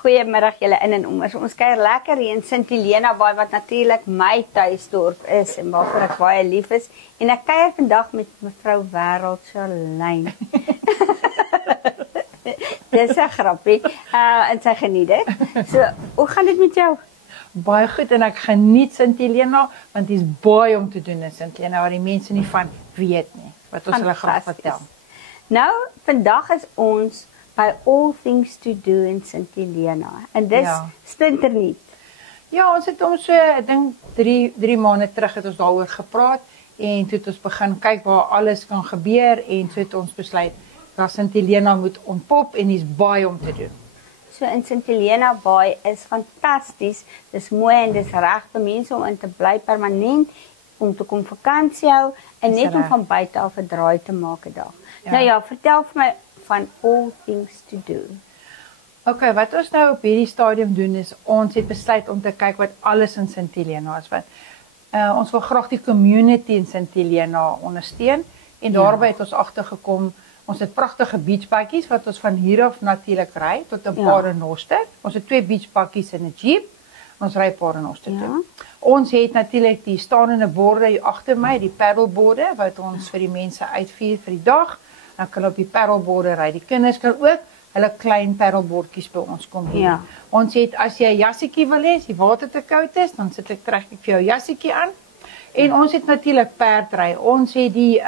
Goeiemiddag julle in en om. Ons kuier lekker hier in Sint Helena Baai wat natuurlik my tuisdorp is en waarvoor ek baie lief is. En ek kuier vandag met mevrou Wêreld Charlyn. Dis 'n grappie. En sy geniet dit. So, hoe gaan dit met jou? Baie goed en ek geniet Sint Helena want dit is baie om te doen in Sint Helena waar die mense nie van weet nie wat ons hulle graag vertel. Nou, vandag is ons by All Things to Do in Sint Helena. En dis splinternuut. Ja, ons het so, ek dink 3 maande terug het ons daaroor gepraat en toe het ons begin kyk waar alles kan gebeur en so het ons besluit dat Sint Helena moet ontpop en is baie om te doen. So in Sint Helena Baai is fantasties. Dis mooi en dis reg vir mense om in te bly permanent, om te kom vakansie hou en net om van buite af 'n draai te maak 'n dag. Ja. Nou ja, vertel vir my van All Things to Do. Okay, wat ons nou op hierdie stadium doen is ons het besluit om te kyk wat alles in Sint Helena is. Want ons wil graag die community in Sint Helena ondersteun en daarbey het ons agtergekom ons het pragtige beachpakkies wat ons van hier af natuurlik ry tot 'n Paternoster. Ons het 2 beachpakkies in 'n Jeep. Ons ry Paternoster toe. Ons het natuurlik die staande borde hier agter my, die paddleborde wat ons vir die mense uitvier vir die dag. Dan kan op die paddleborde ry. Die kinders kan ook hulle klein paddlebordjies by ons kom hê. Ja. Ons het as jy 'n jassietjie wil hê, as die water te koud is, dan trek ek vir jou jassietjie aan. En ons het natuurlik perdry. Ons het die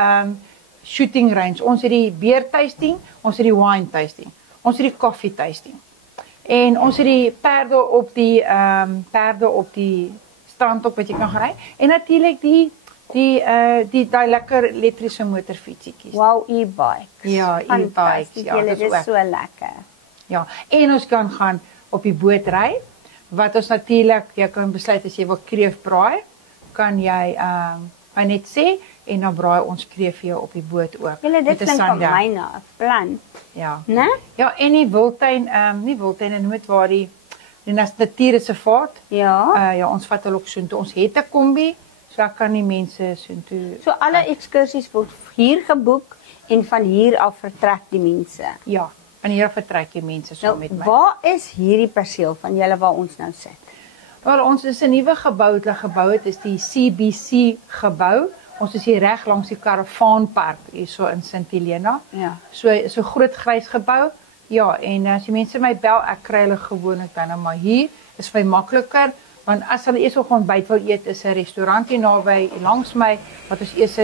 shooting range, ons het die beer tasting, ons het die wine tasting, ons het die coffee tasting. En ons het die perde op die strand op wat jy kan ry. En natuurlik die lekker elektriese motorfietsietjies. Wow, e-bikes. Ja, e-bikes. Ja, dit is so lekker. Ja, en ons kan gaan op die boot ry. Wat ons natuurlik, jy kan besluit as jy wil kreef braai, kan jy net sê en dan braai ons kreef vir jou op die boot ook. Julle dit klink van my na 'n plan. Ja. Né? Ja, en die wildtuin, nie wildtuin en nooit waar die natuurreservaat. Ja, ons vat hulle ook soontoe. Ons het 'n kombi, so ek kan die mense soontoe. So alle ekskursies word hier geboek en van hier af vertrek die mense. Ja, van hier af vertrek die mense saam met my. Waar is hierdie perseel van julle waar ons nou sit? Wel, ons is 'n nuwe gebou, het is die CBC gebou. Ons is hier reg langs die Karavaanpark hier so in Sint Helena. Ja. So groot grys gebou. Ja, en as die mense my bel, ek kry hulle gewoonlik dan maar hier. Is vir my makliker want as hulle eers ontbyt wil eet, is 'n restaurant hier naby langs my wat ons eers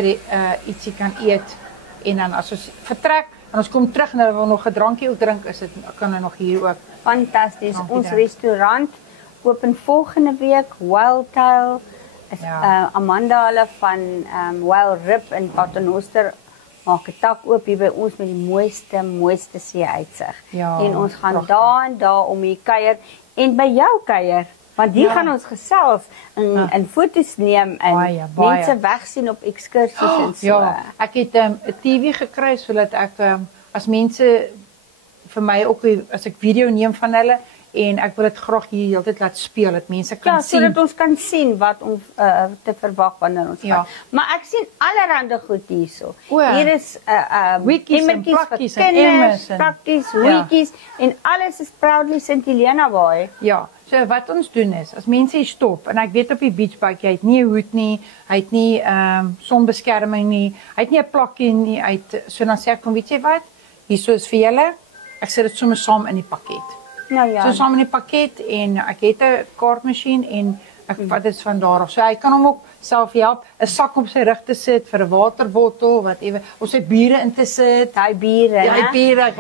ietsie kan eet en dan as ons vertrek en ons kom terug en hulle wil nog 'n drankie ook drink, is dit kan hulle nog hier ook. Fantasties. Ons restaurant open volgende week, Wildtail. Amanda hulle van Wild Rip in Paternoster maak 'n tak oop hier by ons met die mooiste see uitsig. Ja, en ons gaan daar en daar om hier kuier en by jou kuier, want hier gaan ons gesels en foto's neem en mense wegsien op ekskursies en so. Ja, ek het 'n TV gekry sodat ek as mense vir my ook as ek video neem van hulle en ek wil dit graag hier heeltyd laat speel, dat mense kan sien. Ja, sodat ons kan sien wat ons te verwag wanneer ons gaan. Maar ek sien allerhande goed hierso. Hier is wikkies en prakkies en emmers. Prakkies, wikkies en alles is proudly Sint Helena Baai. Ja, so wat ons doen is, as mense hier stop, en ek weet op die beachpark, jy het nie 'n hoed nie, hy het nie sonbeskerming nie, hy het nie 'n plakkie nie, so dan sê ek van, weet jy wat, hierso is vir julle, ek sit dit sommer saam in die pakket. Nou ja. So saam in die pakket en ek het 'n kaartmasjien en ek vat dit van daar af. So hy kan hom ook self help, 'n sak op sy rug te sit vir 'n waterbottel, whatever. Ons het bure in te sit. Hy bure, ja, hy bure.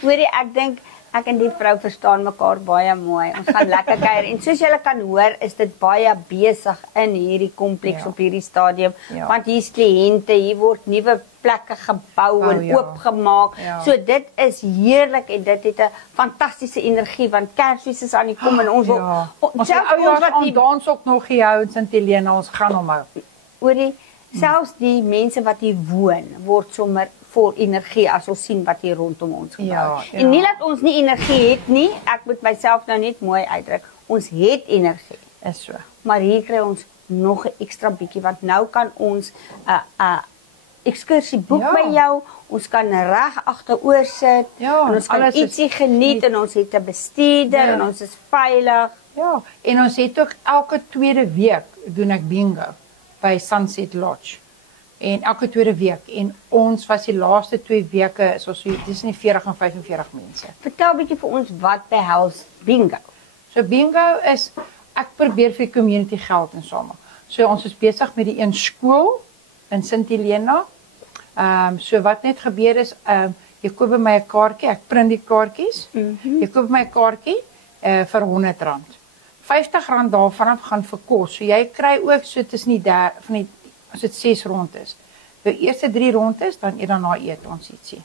Hoorie, ek dink ek en die vrou verstaan mekaar baie mooi. Ons gaan lekker kuier en soos julle kan hoor, is dit baie besig in hierdie kompleks op hierdie stadium, want hier's kliënte, hier word nuwe plekke gebou en oopgemaak. So dit is heerlik en dit het 'n fantastiese energie want Kersfees is aan die kom en ons wil ons wat die dans ook nog hou in Sint Helena, ons gaan hom hou. Hoorie, selfs die mense wat hier woon, word sommer vol energie as ons sien wat hier rondom ons gebeur. En nie dat ons nie energie het nie, ek moet myself nou net mooi uitdruk. Ons het energie. Is so. Maar hier kry ons nog 'n ekstra bietjie want nou kan ons ekskursieboek by jou. Ons kan reg agteroor sit en ons kan ietsie geniet en ons het 'n bestuurder en ons is veilig. Ja, en ons het ook elke tweede week doen ek bingo by Sunset Lodge. En elke tweede week en ons was die laaste 2 weke is ons dis nie 40 en 45 mense. Vertel 'n bietjie vir ons wat behels bingo. So bingo is ek probeer vir die community geld insamel. So ons is besig met die een skool in Sint Helena. So wat net gebeur is jy koop by my 'n kaartjie, ek print die kaartjies. Jy koop my 'n kaartjie vir R100. R50 daarvan gaan vir kos. So jy kry ook so tussen die as dit 6 rond is. Die eerste 3 rond is, dan daarna eet ons ietsie.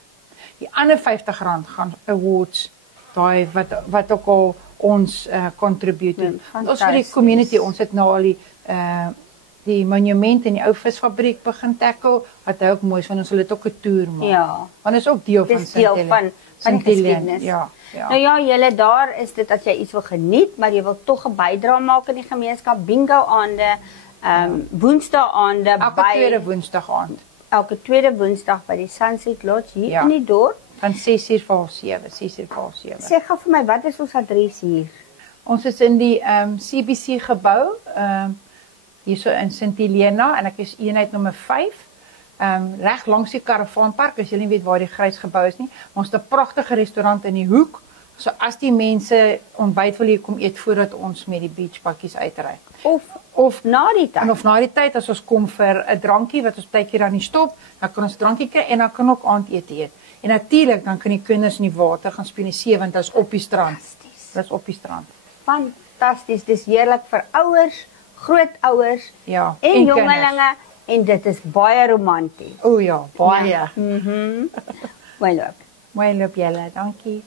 Die ander R50 gaan awards, daai wat ook al ons contribute. Ons vir die community, ons het nou al die monument in die ou visfabriek begin tackle, wat ook mooi is, want ons wil dit ook 'n toer maak. Ja. Want is ook deel van Sint Helena. Van die geskiedenis. Ja. Nou ja, julle daar is dit as jy iets wil geniet, maar jy wil tog 'n bydrae maak in die gemeenskap. Bingo aande, woensdae aande elke tweede woensdag aand. Elke tweede woensdag by die Sunset Lodge hier in die dorp. Van 6:00 voor 7, 6:00 voor 7. Sê gou vir my, wat is ons adres hier? Ons is in die CBC gebou, hierso in Sint Helena en ek is eenheid nommer 5. Reg langs die karavaanpark, as jy nie weet waar die grys gebou is nie. Ons het 'n pragtige restaurant in die hoek. So as die mense ontbyt wil hier kom eet voordat ons met die beachpakkies uitry. Of na die tyd. Of na die tyd as ons kom vir 'n drankie wat ons baie keer dan nie stop, dan kan ons 'n drankie kry en dan kan ook aandete eet. En natuurlik dan kan die kinders in die water gaan speel in die see want dit is op die strand. Dit is op die strand. Fantasties. Dis heerlik vir ouers, grootouers en jongelinge en dit is baie romanties. O ja, baie. Mooi loop. Mooi loop julle, dankie.